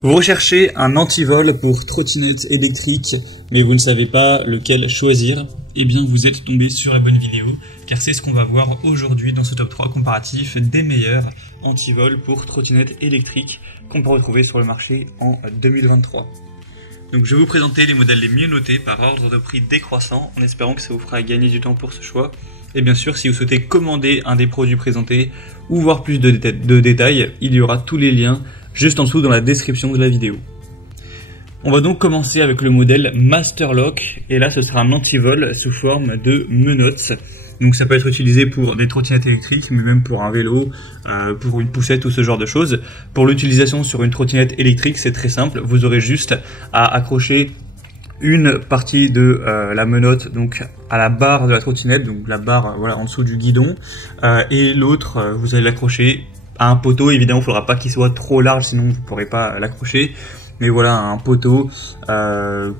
Vous recherchez un antivol pour trottinette électrique, mais vous ne savez pas lequel choisir. Eh bien, vous êtes tombé sur la bonne vidéo, car c'est ce qu'on va voir aujourd'hui dans ce top 3 comparatif des meilleurs antivols pour trottinette électrique qu'on peut retrouver sur le marché en 2023. Donc, je vais vous présenter les modèles les mieux notés par ordre de prix décroissant, en espérant que ça vous fera gagner du temps pour ce choix. Et bien sûr, si vous souhaitez commander un des produits présentés ou voir plus de détails, il y aura tous les liens juste en dessous dans la description de la vidéo. On va donc commencer avec le modèle Masterlock, et là ce sera un antivol sous forme de menottes. Donc ça peut être utilisé pour des trottinettes électriques, mais même pour un vélo, pour une poussette ou ce genre de choses. Pour l'utilisation sur une trottinette électrique, c'est très simple, vous aurez juste à accrocher une partie de la menotte donc à la barre de la trottinette, donc la barre voilà en dessous du guidon, et l'autre vous allez l'accrocher à un poteau. Évidemment, il ne faudra pas qu'il soit trop large, sinon vous ne pourrez pas l'accrocher. Mais voilà, un poteau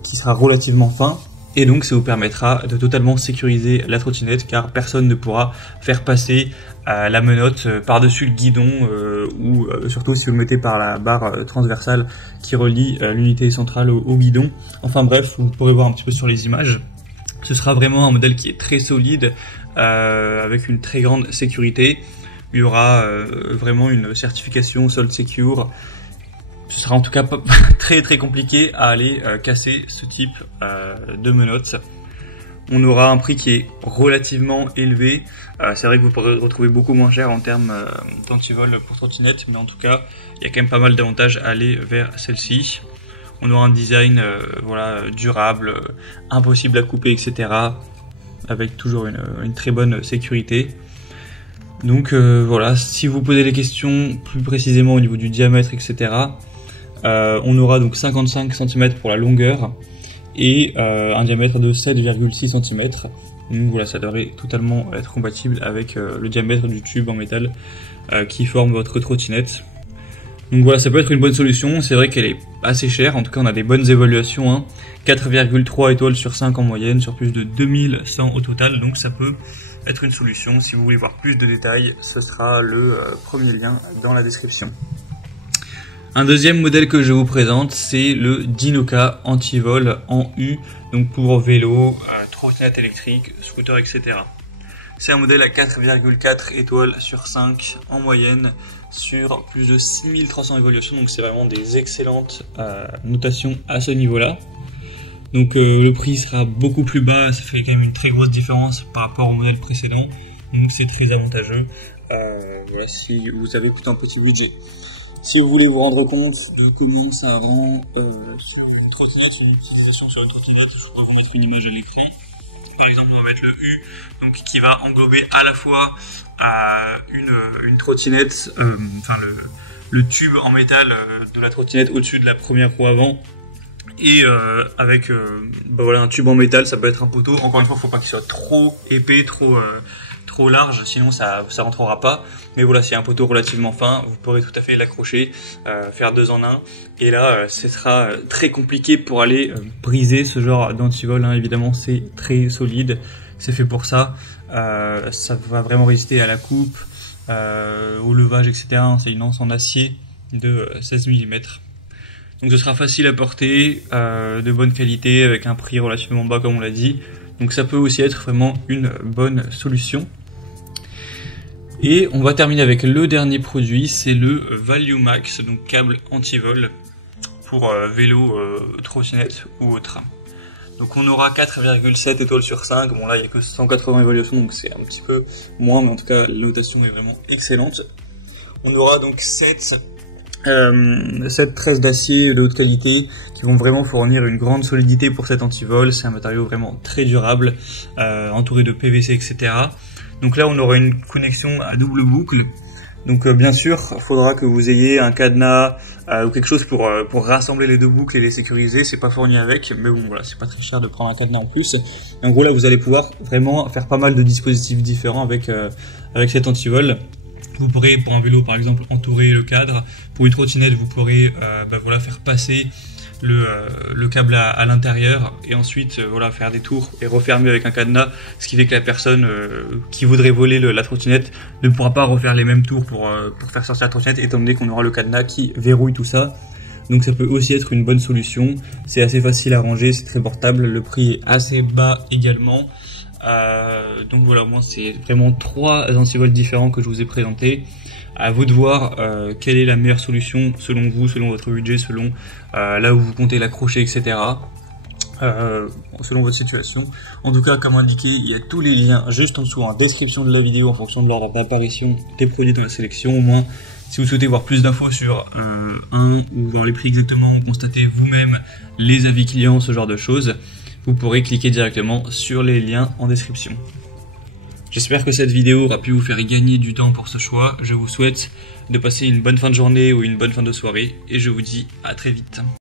qui sera relativement fin. Et donc, ça vous permettra de totalement sécuriser la trottinette, car personne ne pourra faire passer la menotte par-dessus le guidon, ou surtout si vous le mettez par la barre transversale qui relie l'unité centrale au guidon. Enfin bref, vous pourrez voir un petit peu sur les images. Ce sera vraiment un modèle qui est très solide, avec une très grande sécurité. Il y aura vraiment une certification Salt Secure. Ce sera en tout cas pas très compliqué à aller casser ce type de menottes. On aura un prix qui est relativement élevé. C'est vrai que vous pourrez retrouver beaucoup moins cher en termes d'antivol pour trottinette, mais en tout cas, il y a quand même pas mal d'avantages à aller vers celle-ci. On aura un design voilà, durable, impossible à couper, etc. avec toujours une très bonne sécurité. Donc voilà, si vous posez des questions plus précisément au niveau du diamètre, etc., on aura donc 55 cm pour la longueur et un diamètre de 7,6 cm. Donc voilà, ça devrait totalement être compatible avec le diamètre du tube en métal qui forme votre trottinette. Donc voilà, ça peut être une bonne solution. C'est vrai qu'elle est assez chère, en tout cas on a des bonnes évaluations, hein. 4,3 étoiles sur 5 en moyenne, sur plus de 2100 au total, donc ça peut être une solution. Si vous voulez voir plus de détails, ce sera le premier lien dans la description. Un deuxième modèle que je vous présente, c'est le Dinoka Antivol en U, donc pour vélo, trottinette électrique, scooter, etc. C'est un modèle à 4,4 étoiles sur 5 en moyenne, sur plus de 6300 évaluations, donc c'est vraiment des excellentes notations à ce niveau-là. Donc le prix sera beaucoup plus bas, ça fait quand même une très grosse différence par rapport au modèle précédent, donc c'est très avantageux. Voilà, si vous avez tout un petit budget. Si vous voulez vous rendre compte de comment ça rend sur une trottinette, une utilisation sur une trottinette, je peux vous mettre une image à l'écran. Par exemple, on va mettre le U, donc qui va englober à la fois une trottinette, enfin le tube en métal de la trottinette au-dessus de la première roue avant, et avec voilà, un tube en métal. Ça peut être un poteau. Encore une fois, il ne faut pas qu'il soit trop épais, trop large, sinon ça rentrera pas. Mais voilà, c'est un poteau relativement fin, vous pourrez tout à fait l'accrocher, faire 2 en 1. Et là, ce sera très compliqué pour aller briser ce genre d'antivol, hein. Évidemment, c'est très solide, c'est fait pour ça. Ça va vraiment résister à la coupe, au levage, etc. C'est une anse en acier de 16 mm. Donc ce sera facile à porter, de bonne qualité, avec un prix relativement bas comme on l'a dit. Donc ça peut aussi être vraiment une bonne solution. Et on va terminer avec le dernier produit, c'est le ValueMax, donc câble antivol pour vélo, trottinette ou autre. Donc on aura 4,7 étoiles sur 5, bon là il n'y a que 180 évaluations, donc c'est un petit peu moins, mais en tout cas la notation est vraiment excellente. On aura donc 7 tresses d'acier de haute qualité qui vont vraiment fournir une grande solidité pour cet antivol. C'est un matériau vraiment très durable, entouré de PVC, etc. Donc là on aura une connexion à double boucle. Donc bien sûr, il faudra que vous ayez un cadenas ou quelque chose pour rassembler les deux boucles et les sécuriser. C'est pas fourni avec, mais bon voilà, c'est pas très cher de prendre un cadenas en plus. Et en gros là vous allez pouvoir vraiment faire pas mal de dispositifs différents avec cet antivol. Vous pourrez, pour un vélo par exemple, entourer le cadre. Pour une trottinette, vous pourrez voilà, faire passer le câble à l'intérieur et ensuite voilà, faire des tours et refermer avec un cadenas, ce qui fait que la personne qui voudrait voler la trottinette ne pourra pas refaire les mêmes tours pour faire sortir la trottinette, étant donné qu'on aura le cadenas qui verrouille tout ça. donc ça peut aussi être une bonne solution. C'est assez facile à ranger, c'est très portable, le prix est assez bas également. Donc voilà, moi c'est vraiment 3 antivols différents que je vous ai présentés. À vous de voir quelle est la meilleure solution selon vous, selon votre budget, selon là où vous comptez l'accrocher, etc. Selon votre situation. En tout cas, comme indiqué, il y a tous les liens juste en dessous en description de la vidéo en fonction de l'ordre d'apparition des produits de la sélection. Au moins, si vous souhaitez voir plus d'infos sur ou voir les prix exactement, ou constater vous-même les avis clients, ce genre de choses, vous pourrez cliquer directement sur les liens en description. J'espère que cette vidéo aura pu vous faire gagner du temps pour ce choix. Je vous souhaite de passer une bonne fin de journée ou une bonne fin de soirée et je vous dis à très vite.